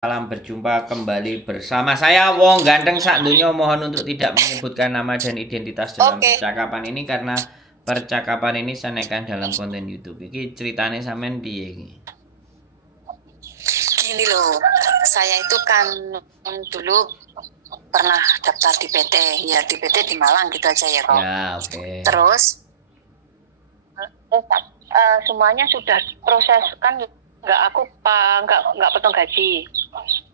Salam berjumpa kembali bersama saya Wong Ganteng Sak Donya. Mohon untuk tidak menyebutkan nama dan identitas dalam percakapan ini karena percakapan ini saya naikkan dalam konten YouTube. Iki ceritanya sampean piye iki? Gini loh, saya itu kan dulu pernah daftar di PT, ya di PT di Malang gitu aja ya kok. Ya, oke. Terus semuanya sudah proses kan nggak potong gaji.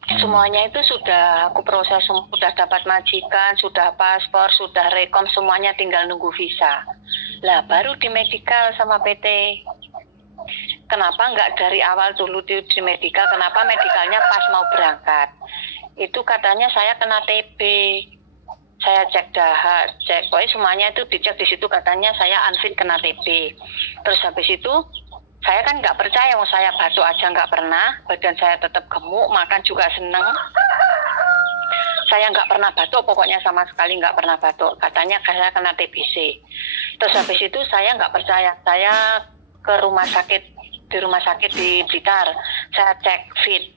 Semuanya itu sudah aku proses, sudah dapat majikan, sudah paspor, sudah rekom, semuanya tinggal nunggu visa. Lah baru di medical sama PT. Kenapa nggak dari awal dulu di medical? Kenapa medikalnya pas mau berangkat? Itu katanya saya kena TB. Saya cek dahak, pokoknya semuanya itu dicek di situ, katanya saya unfit kena TB. Terus habis itu saya kan nggak percaya, mau saya batuk aja nggak pernah, badan saya tetap gemuk, makan juga seneng. Saya nggak pernah batuk, pokoknya sama sekali nggak pernah batuk. Katanya saya kena TBC. Terus habis itu saya nggak percaya, saya ke rumah sakit, di rumah sakit di Blitar, saya cek fit.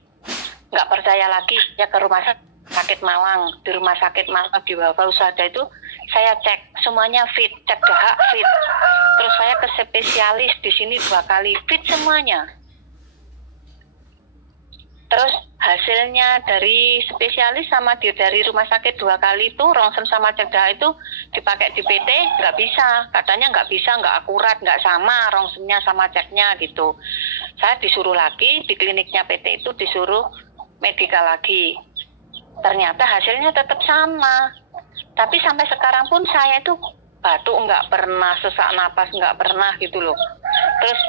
Nggak percaya lagi, ya ke rumah sakit Malang, di rumah sakit Malang di Wafa Usada itu saya cek semuanya fit, cek dahak fit. Terus saya ke spesialis di sini 2 kali fit semuanya. Terus hasilnya dari spesialis sama dari rumah sakit 2 kali itu rongsen sama cek dahak itu dipakai di PT nggak bisa, katanya nggak bisa, nggak akurat, nggak sama rongsennya sama ceknya gitu. Saya disuruh lagi di kliniknya PT itu disuruh medical lagi. Ternyata hasilnya tetap sama. Tapi sampai sekarang pun saya itu batuk nggak pernah, sesak napas nggak pernah gitu loh. Terus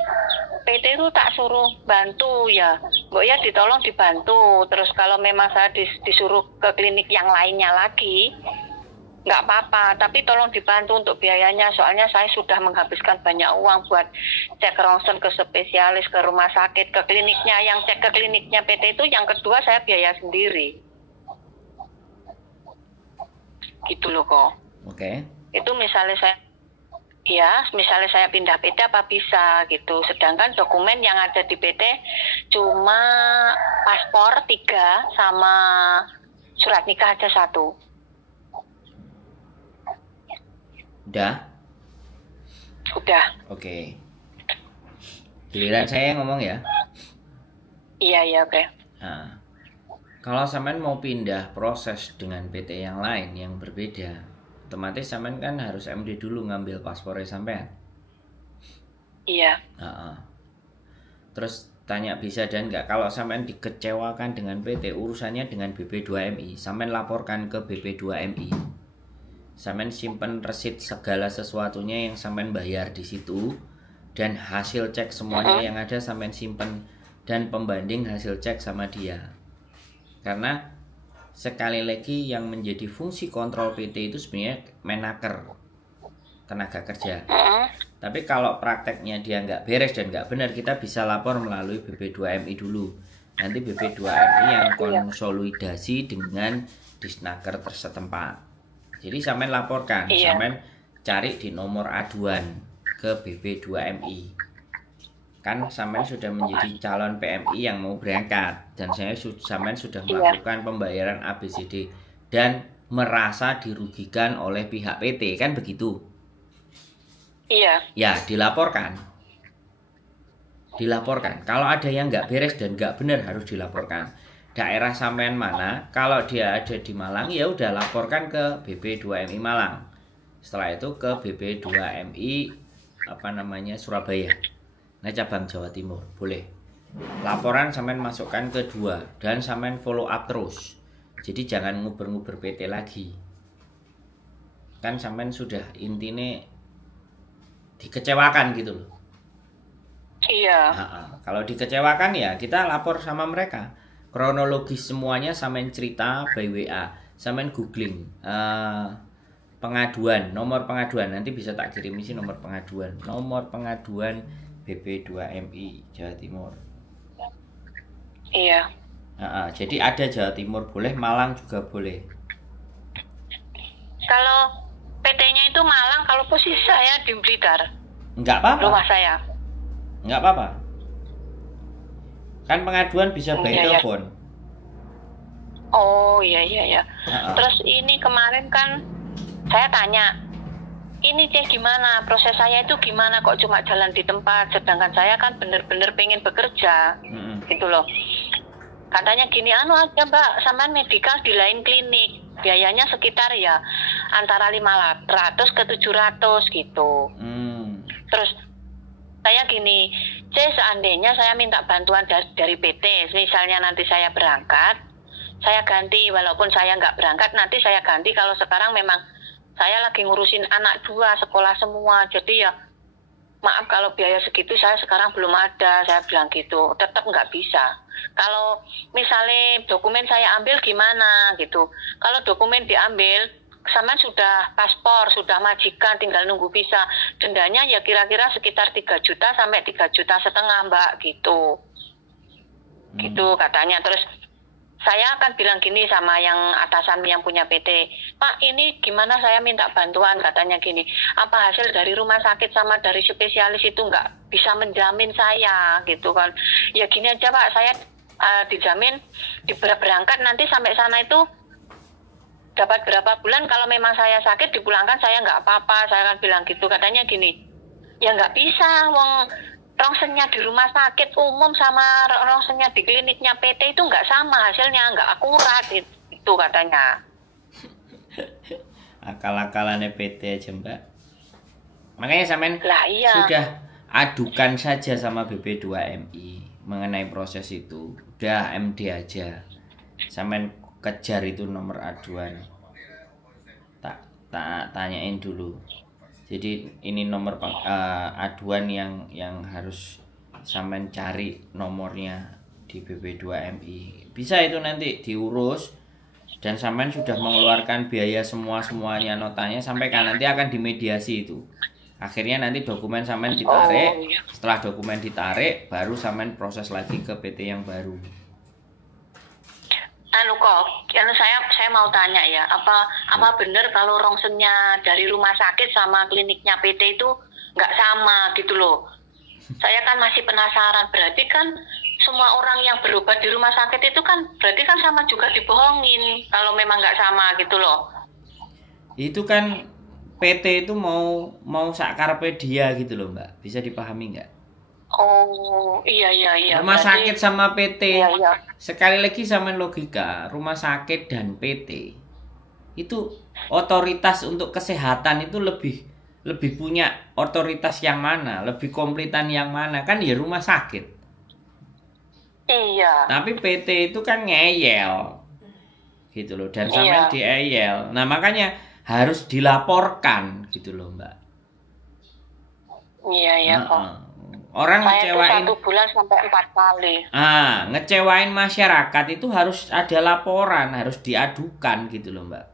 PT itu tak suruh bantu ya, mbok ya ditolong dibantu. Terus kalau memang saya disuruh ke klinik yang lainnya lagi, nggak apa-apa. Tapi tolong dibantu untuk biayanya, soalnya saya sudah menghabiskan banyak uang buat cek rongsen ke spesialis, ke rumah sakit, ke kliniknya. Yang cek ke kliniknya PT itu yang kedua saya biaya sendiri. Gitu loh kok. Oke. Itu misalnya saya pindah PT apa bisa gitu. Sedangkan dokumen yang ada di PT cuma paspor 3 sama surat nikah aja 1. Udah? Udah. Oke. Giliran saya yang ngomong ya. Iya, oke. Nah, kalau sampean mau pindah proses dengan PT yang lain yang berbeda, otomatis sampean kan harus MD dulu ngambil paspornya sampean. Iya. Terus tanya bisa dan enggak. Kalau sampean dikecewakan dengan PT, urusannya dengan BP2MI, sampean laporkan ke BP2MI. Sampean simpen resit segala sesuatunya yang sampean bayar di situ, dan hasil cek semuanya yang ada sampean simpen, dan pembanding hasil cek sama dia. Karena sekali lagi yang menjadi fungsi kontrol PT itu sebenarnya menaker, tenaga kerja. Tapi kalau prakteknya dia nggak beres dan nggak benar, kita bisa lapor melalui BP2MI dulu. Nanti BP2MI yang konsolidasi dengan disnaker tersetempat. Jadi sampean laporkan, sampean cari di nomor aduan ke BP2MI. Kan sampean sudah menjadi calon PMI yang mau berangkat, dan sampean sudah melakukan pembayaran ABCD dan merasa dirugikan oleh pihak PT, kan begitu? Iya. Ya, dilaporkan. Kalau ada yang nggak beres dan nggak benar harus dilaporkan. Daerah sampean mana? Kalau dia ada di Malang, ya udah laporkan ke BP2MI Malang. Setelah itu ke BP2MI Surabaya. Nah, cabang Jawa Timur, boleh. Laporan sampean masukkan ke 2 dan sampean follow up terus. Jadi jangan nguber-nguber PT lagi. Kan sampean sudah intinya dikecewakan gitu loh. Iya. Kalau dikecewakan ya kita lapor sama mereka. Kronologis semuanya sampean cerita by WA. Sampean googling pengaduan, nomor pengaduan. Nanti bisa tak kirim isi nomor pengaduan. Nomor pengaduan BP2MI Jawa Timur. Iya. Jadi ada Jawa Timur boleh, Malang juga boleh. Kalau PT-nya itu Malang, kalau posisi saya di Blitar. Enggak apa-apa. Rumah saya. Enggak apa-apa. Kan pengaduan bisa by telepon. Oh iya iya ya. Heeh. Terus ini kemarin kan saya tanya, ini Ceh gimana? Proses saya itu gimana kok cuma jalan di tempat, sedangkan saya kan bener-bener pengen bekerja, gitu loh. Katanya gini, anu aja Mbak, sampean medikal di lain klinik, biayanya sekitar ya antara 500 ke 700 gitu. Terus saya gini, seandainya saya minta bantuan dari PT, misalnya nanti saya berangkat, saya ganti, walaupun saya nggak berangkat, nanti saya ganti kalau sekarang memang saya lagi ngurusin anak 2, sekolah semua, jadi ya maaf kalau biaya segitu saya sekarang belum ada, saya bilang gitu, tetap nggak bisa. Kalau misalnya dokumen saya ambil gimana gitu, kalau dokumen diambil, sama sudah paspor, sudah majikan, tinggal nunggu visa, dendanya ya kira-kira sekitar 3 juta sampai 3,5 juta Mbak, gitu. Gitu katanya. Terus saya akan bilang gini sama yang atasan yang punya PT, Pak ini gimana saya minta bantuan, katanya gini, apa hasil dari rumah sakit sama dari spesialis itu nggak bisa menjamin saya gitu kan. Ya gini aja Pak, saya dijamin berangkat nanti sampai sana itu dapat berapa bulan, kalau memang saya sakit dipulangkan saya nggak apa-apa, saya akan bilang gitu. Katanya gini, ya nggak bisa, wong rongsennya di rumah sakit umum sama rongsennya di kliniknya PT itu nggak sama hasilnya, nggak akurat itu katanya. Akal-akalannya PT aja Mbak. Makanya sampean iya. sudah adukan saja sama BP2MI mengenai proses itu. Udah MD aja. Sampean kejar itu nomor aduan. Tak tanyain dulu. Jadi ini nomor aduan yang harus sampean cari nomornya di BP2MI. Bisa itu nanti diurus dan sampean sudah mengeluarkan biaya semuanya notanya, sampai kan nanti akan dimediasi itu. Akhirnya nanti dokumen sampean ditarik. Setelah dokumen ditarik baru sampean proses lagi ke PT yang baru. Anu kok, saya mau tanya ya, apa benar kalau rongsennya dari rumah sakit sama kliniknya PT itu nggak sama gitu loh? Saya kan masih penasaran, berarti kan semua orang yang berobat di rumah sakit itu kan berarti kan sama juga dibohongin kalau memang nggak sama gitu loh. Itu kan PT itu mau sakarpe dia gitu loh Mbak, bisa dipahami nggak? Oh iya. Rumah sakit sama PT. Iya. Sekali lagi sama logika, rumah sakit dan PT itu otoritas untuk kesehatan itu lebih punya otoritas yang mana, lebih komplitan yang mana, kan ya rumah sakit. Iya. Tapi PT itu kan ngeyel gitu loh, dan sampai dieyel. Nah makanya harus dilaporkan gitu loh Mbak. Iya kok. Orang saya ngecewain 1 bulan sampai 4 kali. Ngecewain masyarakat itu harus ada laporan, harus diadukan gitu loh Mbak.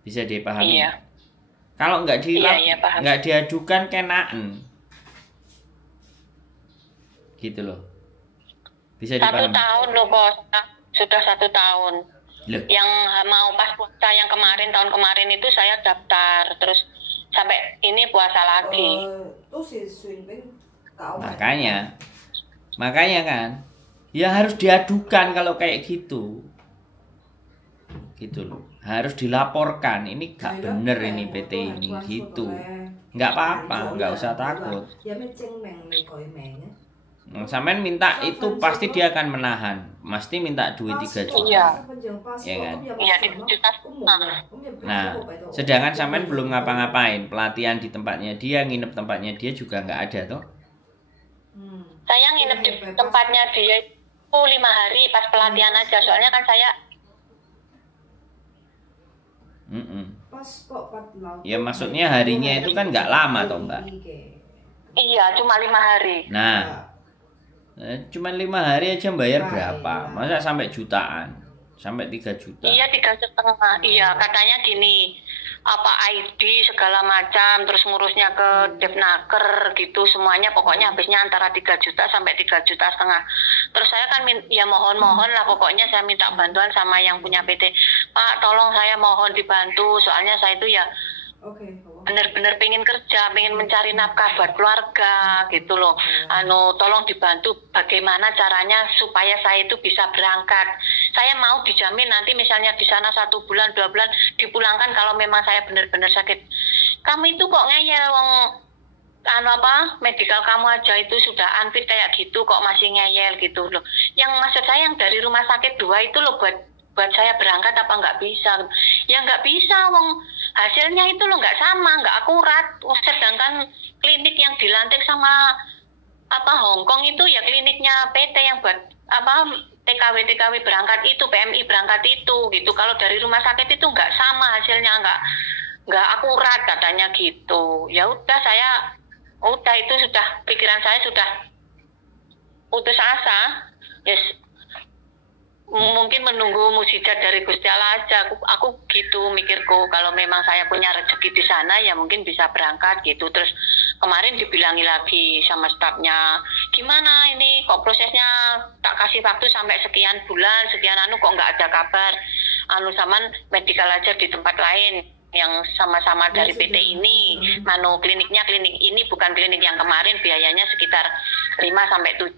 Bisa dipahami? Iya. Kalau nggak diadukan kenaan, gitu loh. Bisa dipahami? 1 tahun loh bos, sudah 1 tahun. Loh. Yang mau pas puasa yang kemarin, tahun kemarin itu saya daftar, terus sampai ini puasa lagi. Makanya kan, ya harus diadukan kalau kayak gitu loh, harus dilaporkan. Ini gak bener ini PT ini gitu. Nggak apa-apa, nggak usah takut. Sampean minta itu pasti dia akan menahan, pasti minta duit 3 juta. Iya. Ya kan? Iya, 3,5 juta. Nah, sedangkan sampean belum ngapa-ngapain, pelatihan di tempatnya dia, nginep tempatnya dia juga nggak ada toh. Saya nginep di tempatnya dia itu 5 hari pas pelatihan aja, soalnya kan saya. Ya maksudnya harinya itu kan nggak lama toh Mbak. Iya, cuma 5 hari. Nah, cuma 5 hari aja bayar berapa? Masa sampai jutaan, sampai 3 juta? Iya, 3,5. Iya, katanya gini, apa ID segala macam, terus ngurusnya ke Depnaker gitu, semuanya pokoknya habisnya antara 3 juta sampai 3,5 juta. Terus saya kan ya mohon lah, pokoknya saya minta bantuan sama yang punya PT, Pak tolong saya mohon dibantu, soalnya saya itu ya bener-bener pengen kerja, pengen mencari nafkah buat keluarga gitu loh. Tolong dibantu bagaimana caranya supaya saya itu bisa berangkat. Saya mau dijamin nanti misalnya di sana 1 bulan 2 bulan dipulangkan kalau memang saya benar-benar sakit. Kamu itu kok ngeyel, wong medical kamu aja itu sudah unfit kayak gitu kok masih ngeyel gitu loh. Yang maksud saya yang dari rumah sakit 2 itu loh buat saya berangkat apa nggak bisa? Ya nggak bisa, wong hasilnya itu loh nggak sama, nggak akurat. Sedangkan klinik yang dilantik sama Hongkong itu ya kliniknya PT yang buat TKW berangkat itu, PMI berangkat itu gitu. Kalau dari rumah sakit itu nggak sama hasilnya, nggak akurat katanya gitu. Ya udah itu sudah pikiran saya sudah putus asa. Yes. Mungkin menunggu mukjizat dari Gusti Allah aja. Aku gitu mikirku, kalau memang saya punya rezeki di sana ya mungkin bisa berangkat gitu. Terus kemarin dibilangi lagi sama stafnya, gimana ini kok prosesnya tak kasih waktu sampai sekian bulan, sekian kok nggak ada kabar. Saman medical aja di tempat lain yang sama-sama dari PT ini, kliniknya klinik ini bukan klinik yang kemarin, biayanya sekitar 5-700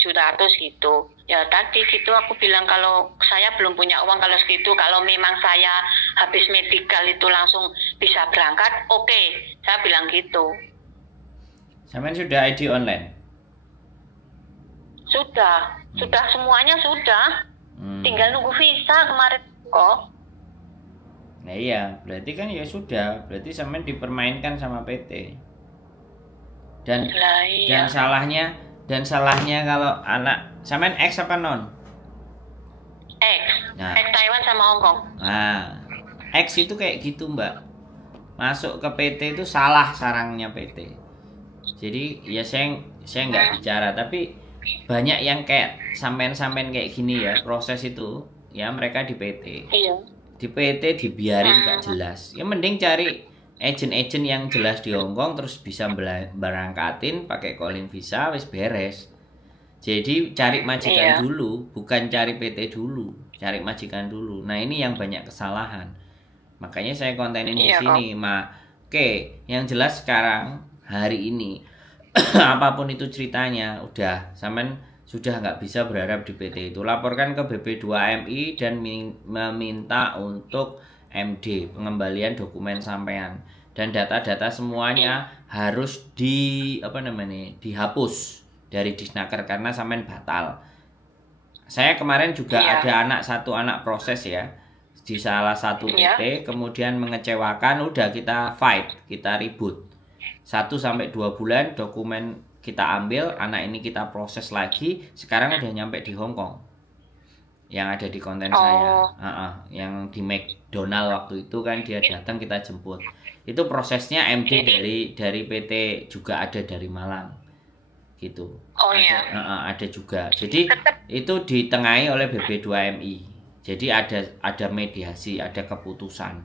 gitu. Ya tadi gitu aku bilang kalau saya belum punya uang kalau segitu, kalau memang saya habis medical itu langsung bisa berangkat, oke, saya bilang gitu. Sampean sudah ID online? Sudah semuanya sudah. Tinggal nunggu visa kemarin kok. Nah iya, berarti kan ya sudah, berarti sampean dipermainkan sama PT. Dan iya. dan salahnya kalau anak sampean X apa non? X. Nah. X Taiwan sama Hongkong. Nah, X itu kayak gitu, Mbak. Masuk ke PT itu salah sarangnya PT. Jadi ya saya nggak bicara, tapi banyak yang kayak sampean kayak gini ya, proses itu ya mereka di PT. Iya. Di PT dibiarin gak jelas. Ya mending cari agent-agent yang jelas di Hongkong terus bisa berangkatin pakai calling visa wis beres. Jadi cari majikan dulu, bukan cari PT dulu, cari majikan dulu. Nah, ini yang banyak kesalahan. Makanya saya kontenin di sini, Oke, yang jelas sekarang hari ini apapun itu ceritanya udah sampean sudah nggak bisa berharap di PT itu. Laporkan ke BP2MI dan meminta untuk MD, pengembalian dokumen sampean. Dan data-data semuanya harus dihapus dari Disnaker karena sampean batal. Saya kemarin juga ada satu anak proses ya di salah satu PT, kemudian mengecewakan, udah kita fight, kita ribut. 1-2 bulan dokumen kita ambil, anak ini kita proses lagi, sekarang udah nyampe di Hongkong. Yang ada di konten saya, yang di McDonald waktu itu kan dia datang kita jemput. Itu prosesnya MD dari PT juga ada dari Malang, gitu. Ada juga. Jadi itu ditengahi oleh BB2MI. Jadi ada mediasi, ada keputusan.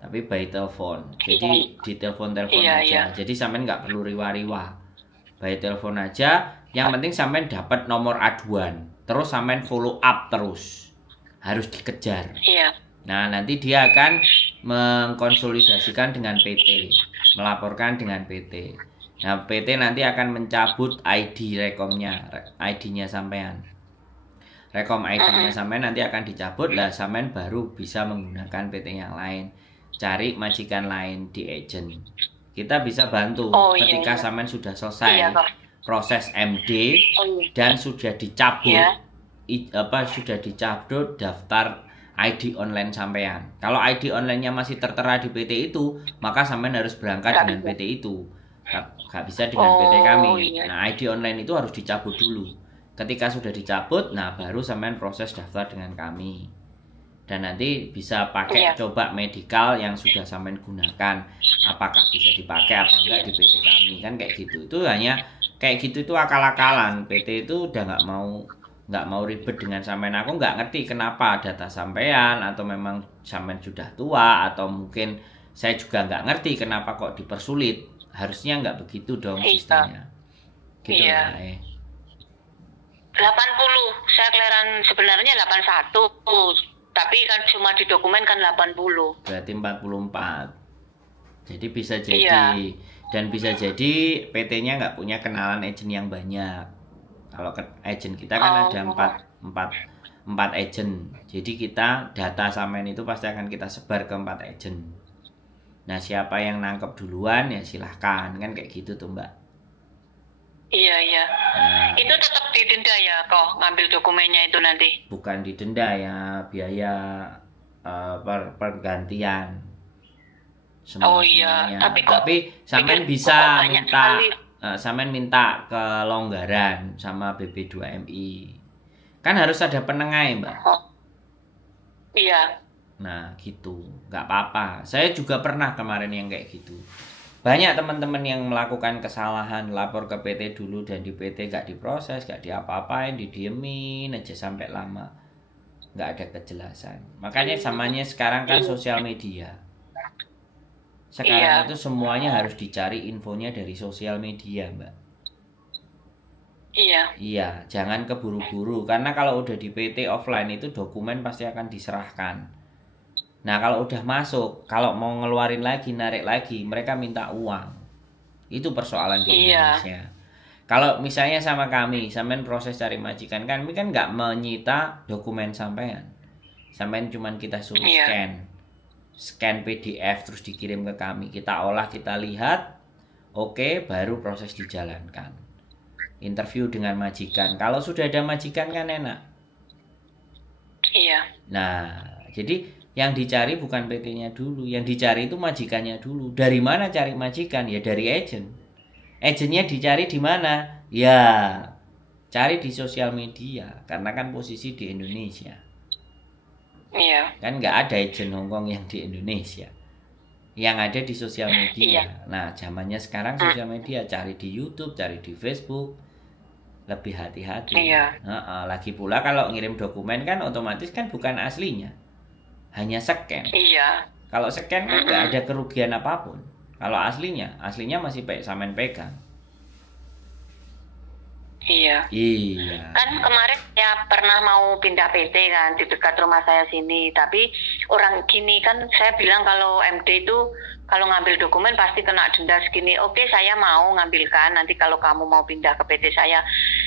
Tapi by telepon. Jadi di telepon aja. Jadi sampean nggak perlu riwa-riwa. By telepon aja, yang penting sampean dapat nomor aduan, terus sampean follow up terus, harus dikejar. Nah nanti dia akan mengkonsolidasikan dengan PT, melaporkan dengan PT. Nah PT nanti akan mencabut ID rekomnya, ID-nya sampean, rekom ID-nya sampean nanti akan dicabut lah, sampean baru bisa menggunakan PT yang lain, cari majikan lain di agent. Kita bisa bantu ketika sampean sudah selesai proses MD dan sudah dicabut sudah dicabut daftar ID online sampean. Kalau ID online-nya masih tertera di PT itu, maka sampean harus berangkat dengan PT itu. Gak bisa dengan PT kami. Nah, ID online itu harus dicabut dulu. Ketika sudah dicabut, nah baru sampean proses daftar dengan kami. Dan nanti bisa pakai coba medical yang sudah sampean gunakan, apakah bisa dipakai apa enggak di PT kami, kan kayak gitu. Itu hanya kayak gitu, itu akal-akalan. PT itu udah nggak mau ribet dengan sampean. Aku nggak ngerti kenapa data sampean, atau memang sampean sudah tua, atau mungkin saya juga nggak ngerti kenapa kok dipersulit. Harusnya nggak begitu dong sistemnya. Gitu lah. 80, saya kelahiran sebenarnya 81. Tapi kan cuma di dokumen kan 80. Berarti 44. Jadi bisa jadi, Iya. dan bisa jadi PT-nya nggak punya kenalan agent yang banyak. Kalau agent kita kan ada Oh. empat agent. Jadi kita data sampean itu pasti akan kita sebar ke 4 agent. Nah, siapa yang nangkep duluan ya silahkan, kan kayak gitu tuh Mbak. Iya, iya. Nah, Itu tetap didenda ya kok ngambil dokumennya itu nanti. bukan didenda ya, biaya pergantian. Oh iya, Semuanya. tapi kok sampean pikir bisa kok banyak minta sekali. sampean minta kelonggaran sama BP2MI. Kan harus ada penengah, Mbak. Oh. Iya. Nah, gitu. Nggak apa-apa. Saya juga pernah kemarin yang kayak gitu. Banyak teman-teman yang melakukan kesalahan, lapor ke PT dulu dan di PT nggak diproses, nggak diapa-apain, didiemin aja sampai lama. Nggak ada kejelasan. Makanya zamanya sekarang kan sosial media. Sekarang Iya. itu semuanya harus dicari infonya dari sosial media, Mbak. Iya. Iya, jangan keburu-buru. Karena kalau udah di PT offline itu dokumen pasti akan diserahkan. Nah, kalau udah masuk, kalau mau ngeluarin lagi, narik lagi, mereka minta uang. Itu persoalan di Iya. Indonesia. Kalau misalnya sama kami, sampean proses cari majikan, kami kan nggak menyita dokumen sampean. Sampean cuman kita suruh Iya. scan PDF terus dikirim ke kami. Kita olah, kita lihat, oke, baru proses dijalankan. Interview dengan majikan. Kalau sudah ada majikan kan enak. Iya. Nah, jadi yang dicari bukan PT-nya dulu, yang dicari itu majikannya dulu. Dari mana cari majikan? Ya dari agent. Agentnya dicari di mana? Ya, cari di sosial media, karena kan posisi di Indonesia. Iya. Kan nggak ada agent Hongkong yang di Indonesia. Yang ada di sosial media. Iya. Nah, zamannya sekarang sosial media, cari di YouTube, cari di Facebook. Lebih hati-hati. Iya. Lagi pula kalau ngirim dokumen kan otomatis kan bukan aslinya. Hanya scan. Iya. Kalau scan kan nggak ada kerugian apapun. Kalau aslinya masih sampean pegang. Iya. Iya. Kan kemarin ya pernah mau pindah PT kan di dekat rumah saya sini, tapi orang gini kan saya bilang kalau MD itu kalau ngambil dokumen pasti kena denda segini. Oke, saya mau ngambilkan nanti kalau kamu mau pindah ke PT saya.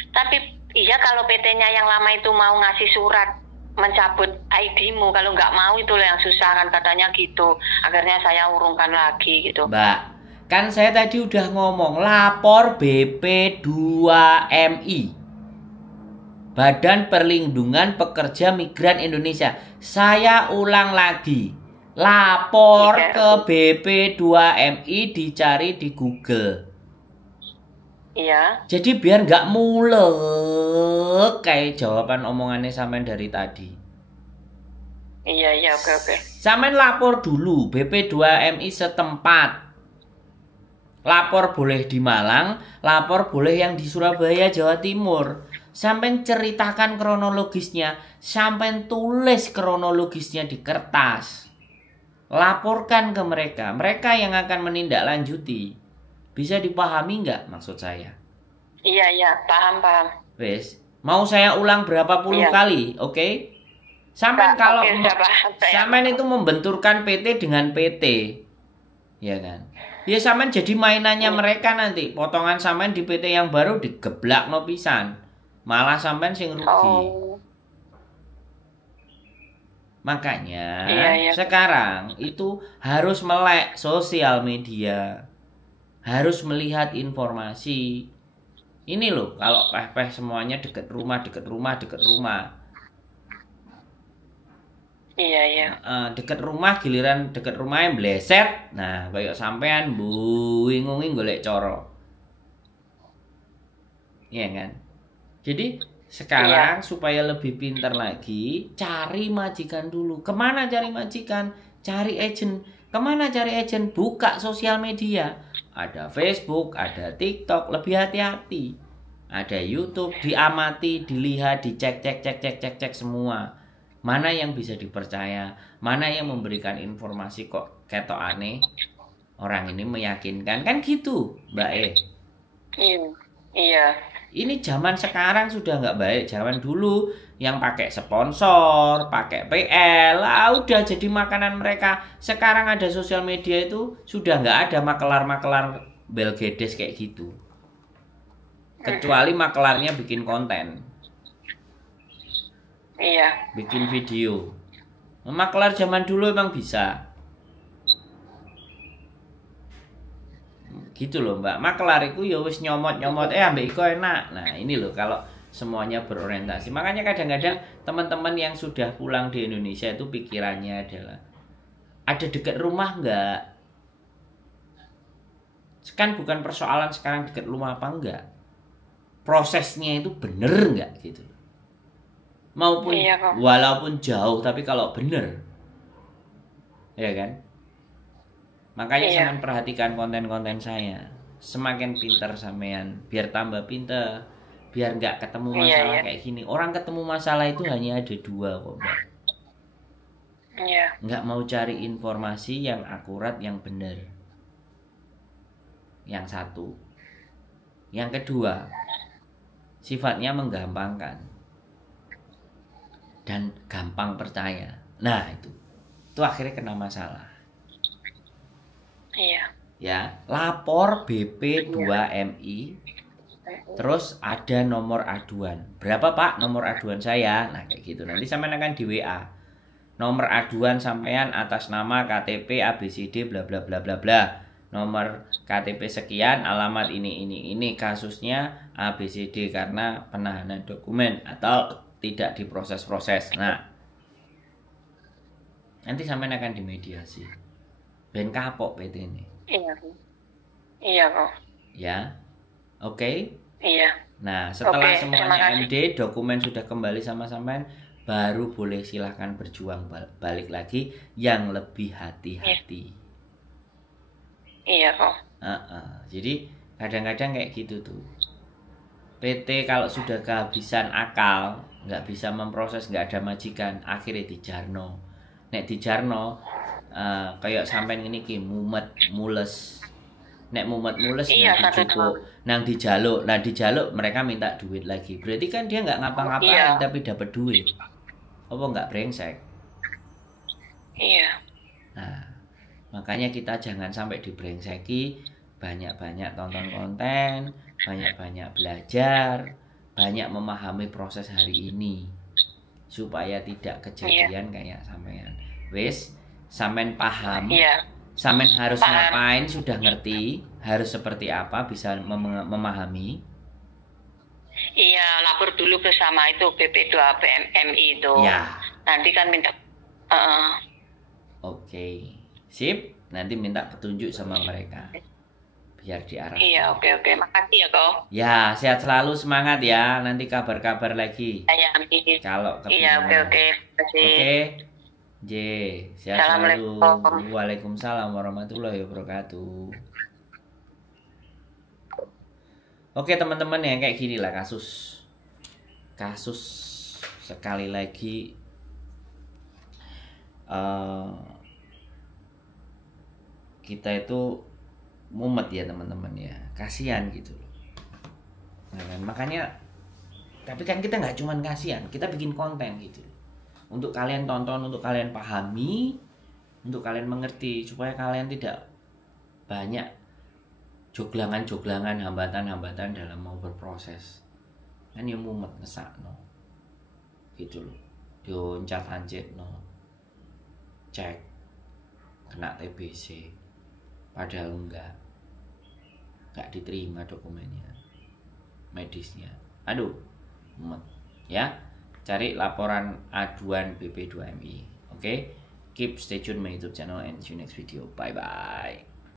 Tapi iya kalau PT-nya yang lama itu mau ngasih surat mencabut ID-mu, kalau nggak mau itu yang susah kan katanya gitu. Akhirnya saya urungkan lagi gitu. Mbak, kan saya tadi udah ngomong lapor BP2MI. Badan Perlindungan Pekerja Migran Indonesia. Saya ulang lagi. Lapor ke BP2MI, dicari di Google. Iya. Jadi biar nggak mulek kayak jawaban omongannya sampean dari tadi. Iya, oke. Sampean lapor dulu BP2MI setempat. Lapor boleh di Malang, lapor boleh yang di Surabaya, Jawa Timur. Sampean ceritakan kronologisnya, sampean tulis kronologisnya di kertas. Laporkan ke mereka, mereka yang akan menindaklanjuti. Bisa dipahami nggak maksud saya? Iya, paham. Wes, mau saya ulang berapa puluh kali, oke? Sampean kalau sampean itu membenturkan PT dengan PT, ya kan? Ya sampean jadi mainannya mereka nanti. Potongan sampean di PT yang baru digeblak no pisan. Malah sampean sing rugi. Makanya sekarang itu harus melek sosial media. Harus melihat informasi. Ini loh, kalau peh-peh semuanya deket rumah. Iya. Deket rumah, giliran deket rumah yang bleset. Nah, kayak sampean bingung golek coro. Iya kan? Jadi sekarang supaya lebih pintar lagi, cari majikan dulu. Kemana cari majikan? Cari agent. Kemana cari agent? Buka sosial media. Ada Facebook, ada TikTok, lebih hati-hati. Ada YouTube, diamati, dilihat, dicek semua. Mana yang bisa dipercaya, mana yang memberikan informasi kok ketok aneh. Orang ini meyakinkan, kan gitu, Mbak E. Iya. Ini zaman sekarang sudah nggak baik. Zaman dulu yang pakai sponsor, pakai PL, lah udah jadi makanan mereka. Sekarang ada sosial media itu sudah nggak ada makelar-makelar Belgedes kayak gitu. Kecuali makelarnya bikin konten. Iya. Bikin video. Makelar zaman dulu emang bisa. Gitu loh Mbak. Makelar itu ya wis nyomot-nyomot ambek iku enak. Nah, ini loh kalau semuanya berorientasi. Makanya kadang-kadang teman-teman yang sudah pulang di Indonesia itu pikirannya adalah ada dekat rumah nggak? Kan bukan persoalan sekarang dekat rumah apa enggak. Prosesnya itu bener nggak gitu. Maupun walaupun jauh tapi kalau bener. Ya kan? Makanya sampean perhatikan konten-konten saya. Semakin pinter sampean, biar tambah pinter. Biar nggak ketemu masalah kayak gini. Orang ketemu masalah itu hanya ada dua kok Mbak. Nggak mau cari informasi yang akurat, yang benar. Yang satu. Yang kedua, sifatnya menggampangkan. Dan gampang percaya. Nah itu akhirnya kena masalah. Ya, lapor BP2MI. Terus ada nomor aduan. Berapa Pak nomor aduan saya? Nah kayak gitu. Nanti sampean akan di WA. Nomor aduan sampean atas nama KTP ABCD bla bla bla bla bla. Nomor KTP sekian, alamat ini kasusnya ABCD karena penahanan dokumen atau tidak diproses-proses. Nah. Nanti sampean akan dimediasi. Ben kapok PT ini. Iya kok. Ya. Oke? Iya. Nah, setelah semuanya MD, dokumen sudah kembali sama sampean, baru boleh silahkan berjuang balik lagi yang lebih hati-hati. Iya kok. Jadi kadang-kadang kayak gitu tuh. PT kalau sudah kehabisan akal, nggak bisa memproses, nggak ada majikan, akhirnya dijarno. Nek dijarno, kayak sampean ini ki mumet, mules. Nek mumet mules nang dijupuk, nang dijaluk. Nah dijaluk mereka minta duit lagi. Berarti kan dia nggak ngapa-ngapain tapi dapat duit. Apa nggak brengsek? Iya. Nah, makanya kita jangan sampai dibrengseki. Banyak-banyak tonton konten, banyak-banyak belajar, banyak memahami proses hari ini. Supaya tidak kejadian kayak sampean. Wis, sampean paham. Sampean harus ngapain sudah ngerti, harus seperti apa bisa memahami. Iya, lapor dulu bersama itu BP2MI itu. Ya. Nanti kan minta. Oke, sip. Nanti minta petunjuk sama mereka, biar diarahkan. Iya, oke. Makasih ya kok. Ya, sehat selalu, semangat ya. Nanti kabar-kabar lagi. Kalau kebingungan. Iya, oke. Oke. J, sehat selalu. Waalaikumsalam warahmatullahi wabarakatuh. Oke teman-teman ya, kayak gini lah kasus sekali lagi kita itu mumet ya teman-teman ya, kasihan gitu. Nah, kan? Makanya tapi kan kita nggak cuman kasihan, kita bikin konten gitu. Untuk kalian tonton, untuk kalian pahami, untuk kalian mengerti, supaya kalian tidak banyak joglangan-joglangan, hambatan-hambatan dalam mau berproses. Kan ya mumet ngesakno. Gitu loh. Dioncat-ancitno. Cek kena TBC. Padahal enggak diterima dokumennya, medisnya. Aduh, mumet. Ya. Cari laporan aduan BP2MI. Oke? Keep stay tune my YouTube channel and see you next video. Bye bye.